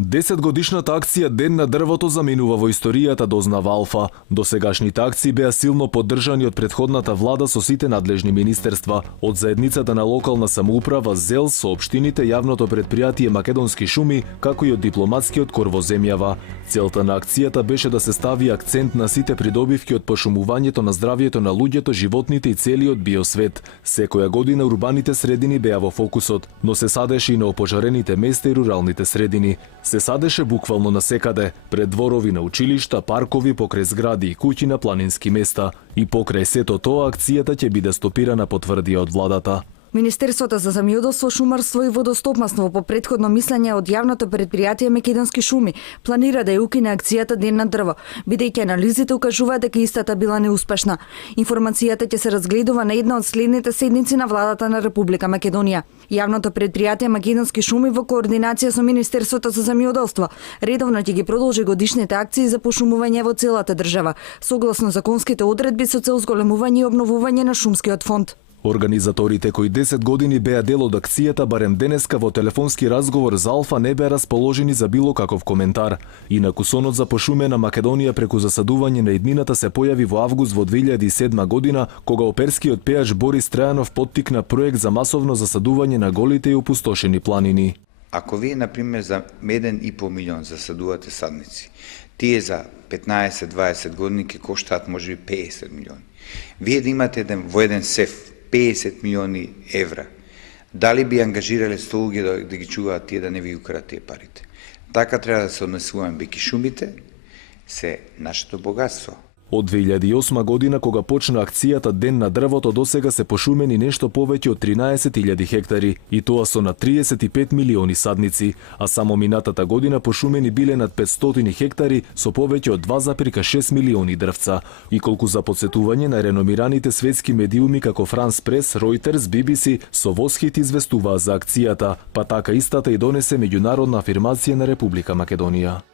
10-годишната акција Ден на дрвото заминува во историјата, дознава Алфа. Досегашните акции беа силно поддржани од претходната влада со сите надлежни министерства, од заедницата на локална самоуправа, ЗЕЛ, со општините, јавното претпријатие Македонски шуми, како и од дипломатскиот кор во земјава. Целта на акцијата беше да се стави акцент на сите придобивки од пошумувањето на здравјето на луѓето, животните и целиот биосвет. Секоја година урбаните средини беа во фокусот, но се садеше и на опожарените места и руралните средини. Се садеше буквално насекаде, пред дворови на училишта, паркови, покрај згради и куќи на планински места. И покрај сето тоа акцијата ќе биде стопирана, потврдија од владата. Министерството за земјоделство, шумарство и водостопмаство по претходно мислење од јавното претпријатие Македонски шуми планира да ја укине акцијата Ден на дрво, бидејќи анализите укажуваат дека истата била неуспешна. Информацијата ќе се разгледува на една од следните седници на владата на Република Македонија. Јавното претпријатие Македонски шуми во координација со Министерството за земјоделство редовно ќе ги продолжи годишните акции за пошумување во целата држава, согласно законските одредби со цел зголемување и обновување на шумскиот фонд. Организаторите кои 10 години беа дел од акцијата барем денеска во телефонски разговор за Алфа не беа расположени за било каков коментар. Инаку сонот за пошумена Македонија преку засадување на еднината се појави во август во 2007 година, кога оперскиот пејач Борис Трајанов поттикна проект за масовно засадување на голите и опустошени планини. Ако вие, например, за 1,5 милион засадувате садници, тие за 15-20 години ќе коштаат можеби 50 милиони. Вие да имате во еден сеф 50 милиони евра, дали би ангажирале 100 луѓе да ги чуваат тие да не ви украдат тие парите? Така треба да се однесуваме, бејќи шумите се нашето богатство. Од 2008 година, кога почна акцијата Ден на дрвото, досега се пошумени нешто повеќе од 13.000 хектари, и тоа со на 35 милиони садници, а само минатата година пошумени биле над 500 хектари со повеќе од 2,6 милиони дрвца. И колку за подсетување на реномираните светски медиуми како Франс Прес, Ројтерс, BBC со восхит известуваа за акцијата, па така истата и донесе меѓународна афирмација на Република Македонија.